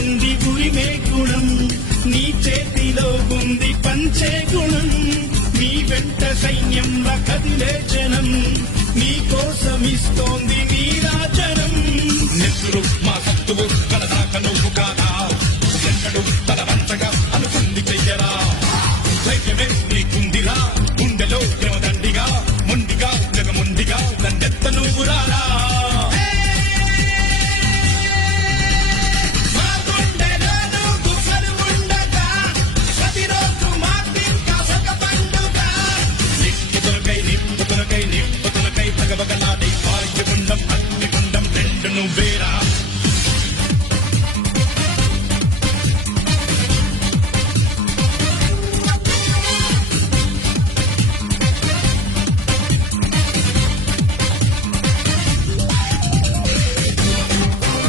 ఉంది ఉరిమే గుణం, నీ చేతిలో ఉంది పంచే గుణం. నీ వెంట సైన్యంలా కదిలే జనం, నీ కోసమిస్తోంది నీరాజనం. నెత్తురు మా సత్తువు